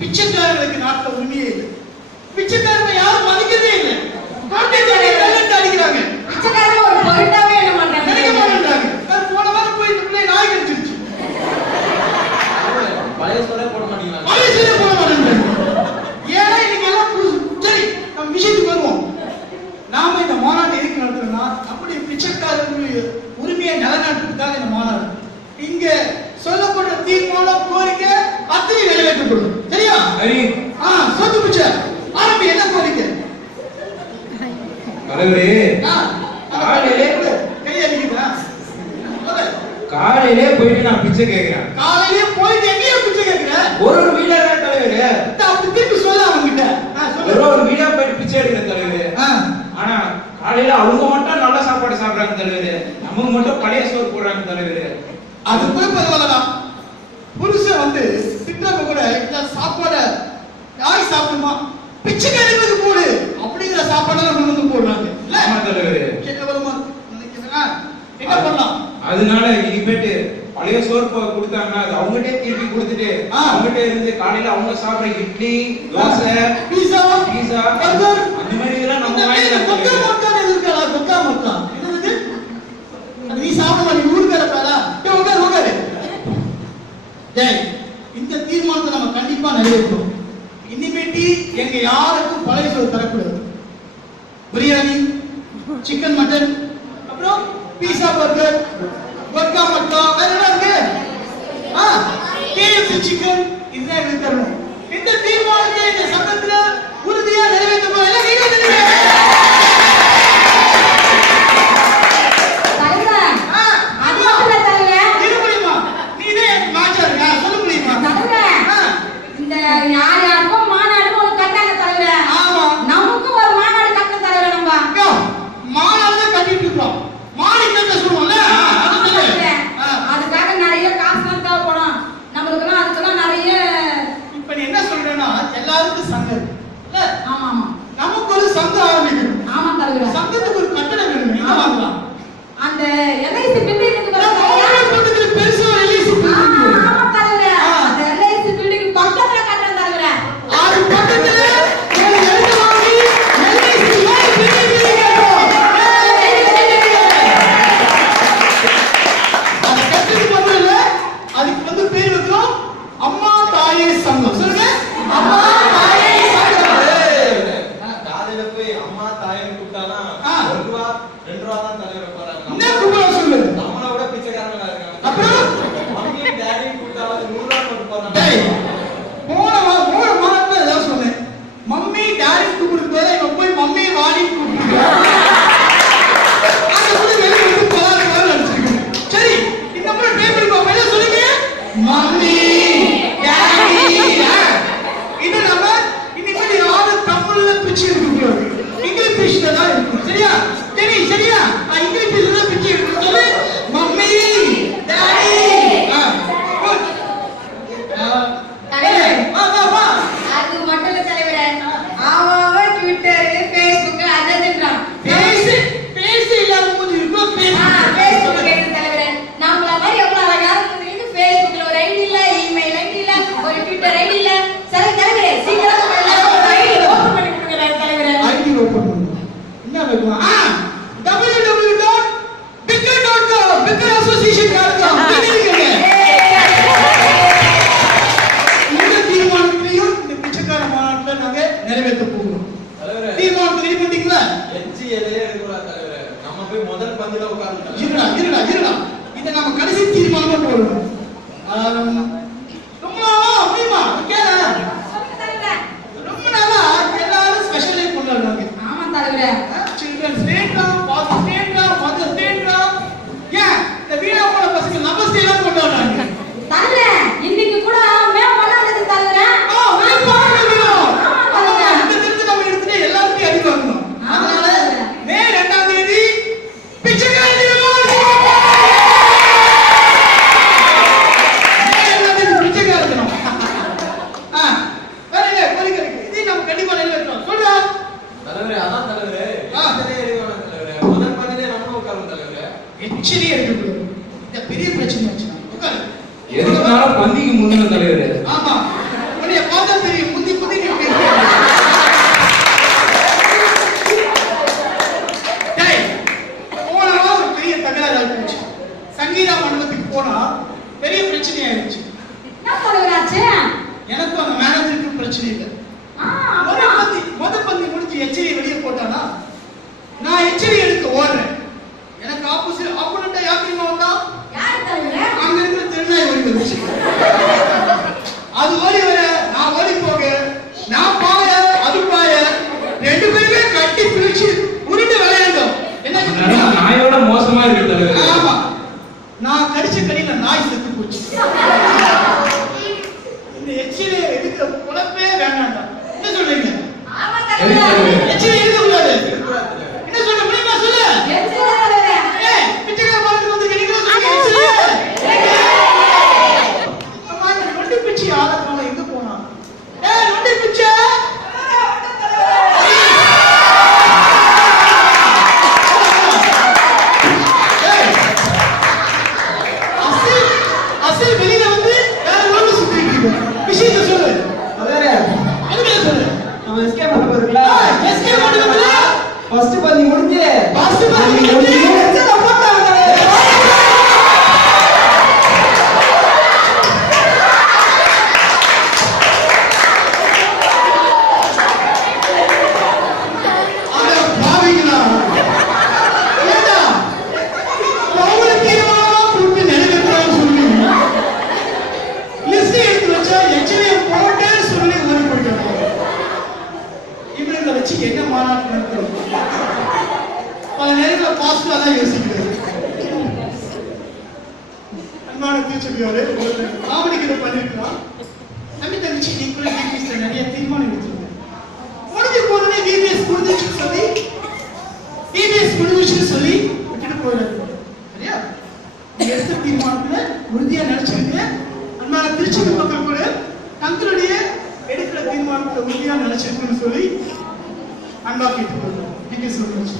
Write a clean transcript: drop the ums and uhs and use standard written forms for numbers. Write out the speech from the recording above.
பிச்சைக்காரர்களுக்கு நாட்டில் உரிமையே இல்லை. பிச்சைக்காரனை யாரும் மதிக்கிறதே இல்லை. அடிக்கிறாங்க. பிச்சைக்காரங்க ஒரு பொருட்டாவே என்ன மாட்டாங்க. போன வாரம் போய் இந்த பிள்ளை நாய் கடிச்சிருச்சு. பழைய சொல்ல போட மாட்டீங்களா? ஏன்னா இன்னைக்கு எல்லாம் சரி நம்ம விஷயத்துக்கு வருவோம். நாம இந்த மாநாடு எதுக்கு நடத்துறோம்னா அப்படி பிச்சைக்காரர்களுடைய உரிமையை நிலைநாட்டுறதுக்காக இந்த மாநாடு. இங்க சொல்லப்பட்ட தீர்மானம் கோரிக்கை அத்தனை நிறைவேற்றப்படும். சரியா? சொத்து பிச்சை ஆரம்பி என்ன கோரிக்கை? காலையிலே போயிட்டு நான் பிச்சை கேட்கிறேன். காலையிலே போயிட்டு எங்கேயோ பிச்சை கேட்கிறேன்? ஒரு வீடா தான் தலைவரே. அப்படி திருப்பி சொல்ல அவங்கிட்ட. ஒரு வீடா போயிட்டு பிச்சை எடுக்கிற தலைவரே. ஆனா காலையில அவங்க மட்டும் நல்ல சாப்பாடு சாப்பிடுறாங்க தலைவரே, நமக்கு மட்டும் பழைய சோறு போடுறாங்க தலைவரே. அது கூட பரவாயில்லதான். புருஷன் வந்து திட்டப்ப கூட இந்த சாப்பாடை யாய் சாப்பிடுமா பிச்சைக்காரங்களுக்கு போடு அப்படிங்கிற சாப்பாடெல்லாம் கொண்டு வந்து போடுறாங்க. என்ன பண்ணலாம்? அதனால இனிமேட்டு பழைய சோறு கொடுத்தாங்கன்னா அது அவங்ககிட்டே திருப்பி கொடுத்துட்டு அவங்ககிட்ட இருந்து காலையில அவங்க சாப்பிடுற இட்லி, தோசை, பீஸா பர்கர் அந்த மாதிரி இதெல்லாம் நம்ம நீ சாப்பிட மாட்டீங்க. ஊருக்கார பேரா உட்காரு. இந்த தீர்மானத்தை நம்ம கண்டிப்பா நிறைவேற்றோம். இனிமேட்டி எங்க யாருக்கும் பழைய சோறு தரக்கூடாது. பிரியாணி, சிக்கன், மட்டன், அப்புறம் பீஸா, பர்கர், வர்க்கா மட்டா, வேற என்ன இருக்கு? KFC சிக்கன் இதுதான் எங்களுக்கு தரணும். இந்த தீர்மானத்தை இந்த சங்கத்துல உறுதியா நிறைவேற்றணும். எல்லாம் கையெழுத்துங்க. நமக்கு ஒரு சங்கம் ஆரம்பிக்கணும். ஆமா தலைவர். சங்கத்துக்கு ஒரு கட்டணம் வேணும். என்ன வாங்கலாம்? அந்த LIC பில்டிங் இருக்கு பாருங்க. பக்கத்துல பெருசா ஒரு LIC பில்டிங் இருக்கு. ஆமா தலைவர். அந்த LIC பில்டிங் பக்கத்துல கட்டணும் தலைவர். அது பக்கத்துல ஒரு இடத்தை வாங்கி LIC பில்டிங் கட்டணும். அது கட்டணும் பண்றல அதுக்கு வந்து பேர் வைக்கிறோம் அம்மா தாயே சங்கம். சொல்லுங்க அம்மா தாயே சங்கம். காலையில போய் அம்மா தாயன்னு கூப்பிட்டானா 1 ரூபா 2 ரூபா தான் தலைவர் போறாங்க. என்ன கூப்பிட சொல்லு? நம்மள விட பிச்சைக்காரங்களா இருக்காங்க. அப்புறம் மம்மி டாடி கூப்பிட்டால 100 ரூபா போட்டு போறாங்க. டேய் போன மாதத்துல ஏதாவது சொன்னேன். மம்மி டாடி கூப்பிடுறதுல இவன் போய் மம்மி வாடி கூப்பிடுறான். அது கூட வெளிய வந்து போறாங்க நினைச்சிருக்கேன். சரி இந்த மாதிரி பேப்பர் பாப்பா என்ன சொல்லுங்க? Mummy daddy. இது நம்ம இன்னைக்கு யாரு தமிழ்ல பிச்சை எடுக்கக்கூடாது. இங்கிலீஷ்ல தான் இருக்கும். சரியா? சரியா? இங்கிலீஷ்ல தான் பிச்சை எடுக்கணும். சொல்லு மம்மி டாடி. அது மட்டும் இல்ல தலைவரே. அவ ட்விட்டர், Facebook அதெல்லாம் பேசி இல்லாத போது இருக்கும். Facebook கேக்குது தலைவரே. நம்மள மாதிரி எவ்வளவு அழகா இருக்கு. Facebookல ஒரு ஐடி இல்ல, இமெயில் ஐடி இல்ல, ஒரு ட்விட்டர் ஐடி இல்ல. சரி தலைவரே சீக்கிரம் எல்லாரும் ஒரு ஐடி ஓபன் பண்ணி கொடுங்க தலைவரே. நிறைவேற்ற போகிறோம். தலைவரே, தீர்மானம் ரெடி பண்ணிட்டீங்களா? எச்சி எதையே எடுக்கக்கூடாது தலைவரே. நம்ம போய் முதல் பந்தில உட்கார்ந்து இருடா. இதை நம்ம கடைசி தீர்மானமா போடணும். ரொம்ப நாளா அப்படிமா கேள சொல்லுங்க தலைவரே. ரொம்ப நாளா எல்லாரும் ஸ்பெஷலே கொண்டாடுறாங்க. ஆமா தலைவரே. சில்ட்ரன்ஸ் டேட்டா, ஃபாதர்ஸ் டேட்டா, மதர்ஸ் டேட்டா, ஏன் இந்த வீணா போன பசங்க லவ்வர்ஸ் டே எல்லாம் கொண்டாடுறாங்க. தலைவரே, இன்னைக்கு கூட மே 1 தலைவரே. மே 1 இந்த தினத்தை நம்ம எடுத்துட்டு எல்லாருக்கும் அடி வாங்கணும். அதனால மே 2ஆம் தேதி பிச்சைக்கார தினமா பிச்சைக்கார தினம். வேற என்ன கோரிக்கை இருக்கு? இதை நம்ம கண்டிப்பா நிறைவேற்றணும். சொல்றா தலைவரே. அதான் தலைவரே, எச்சிலே எடுக்கணும் தலைவரே. முதல் பந்திலே நம்ம உட்கார்ந்து தலைவரே. எச்சரி எடுக்கக்கூடாது. இந்த பெரிய பிரச்சனை ஆச்சு. உட்காரு. எதுனாலும் பந்திக்கு முன்ன தலைவரே. ஆமா, உன்னைய பார்த்தா தெரியும். முந்தி நிற்பீங்க. டேய், போன வாரம் ஒரு பெரிய தகராறு ஆயிடுச்சு. சங்கீதா மண்டபத்துக்கு போனா பெரிய பிரச்சனை ஆயிடுச்சு. என்ன தலைவரே ஆச்சு? எனக்கும் அந்த மேனேஜருக்கும் பிரச்சனை இல்லை. முத பந்தி முடிஞ்சு எச்சரியை வெளியே போட்டானா, நான் எச்சரி எடுக்க ஓடுறேன். எனக்கு ஆப்போனண்டா யாத்திரிமா வந்தா, யார் தலைவரே? அங்க இருக்கிற திருநாய் ஓடி வந்துச்சு. அது ஓடி வர, நான் ஓடி போக, நான் பாய, அது பாய, ரெண்டு பேருமே கட்டி பிடிச்சு உருண்டு விளையாண்டோம். என்ன நாயோட மோசமா இருக்கு தலைவரே. ஆமா, நான் கடிச்ச கடியில நாய் செத்து போச்சு. இந்த எச்சிலே எடுக்கிற குழப்பே வேண்டாம்டா. என்ன சொல்றீங்க? ஆமா தலைவரே. எச்சிலே எடுக்க கூடாது. எடுக்கக்கூடாது தலைவரே. என்ன சொல்ற முடியுமா? சொல்லு. எச்சரிக்கை தலைவரே. ஏய், பிச்சைக்கார பாலத்துக்கு வந்து நீங்களும் சொல்லுங்க. எச்சிலே அம்மா, இந்த நொண்டி பிச்சை ஆளக்கால எங்க போனா? ஏய், நொண்டி பிச்சை அசல் வெளியில வந்து வேற ரோட்ல சுத்திட்டு இருக்கு. விஷயத்தை சொல்லு. தலைவரே, என்ன சொல்லு? நம்ம எஸ்கேப் பண்ண போறீங்களா? எஸ்கேப் பண்ணுங்க. ஃபர்ஸ்ட் பந்தி முடிஞ்சு ஃபர்ஸ்ட் பந்தி முடிஞ்சு நான் போட்டாங்க தலைவரே. அட பாவிங்களா. ஏண்டா பவுல் தீர்மானமா கூட்டி நிறைவேற்றணும்னு சொல்லி லிஸ்ட் எடுத்து வச்சா எச்சரியை போட்டேன்னு சொல்லி ஓடி போயிட்டாங்க. இவங்களை வச்சு என்ன மாநாடு நடத்துறது? பல நேரங்களில் பாசிட்டிவா தான் யோசிக்கிறது. அன்பான தீர்ச்சபியாரே, காமெடிக்கு இதை பண்ணிருக்கலாம். தங்கச்சி நீக்குள்ள டிபிஎஸ்ல நிறைய தீர்மானம் எடுத்துருங்க. முடிஞ்சு போனே டிபிஎஸ் முடிஞ்சுன்னு சொல்லி விட்டுட்டு போயிடாது. சரியா? நீங்க எடுத்த தீர்மானத்துல உறுதியா நினைச்சிருங்க. அன்பான திருச்சி மக்கள் கூட தங்களுடைய எடுக்கிற தீர்மானத்தை உறுதியா நினைச்சிருக்குன்னு சொல்லி அன்பா கேட்டுக்கொள்ளுங்க. Thank you so much.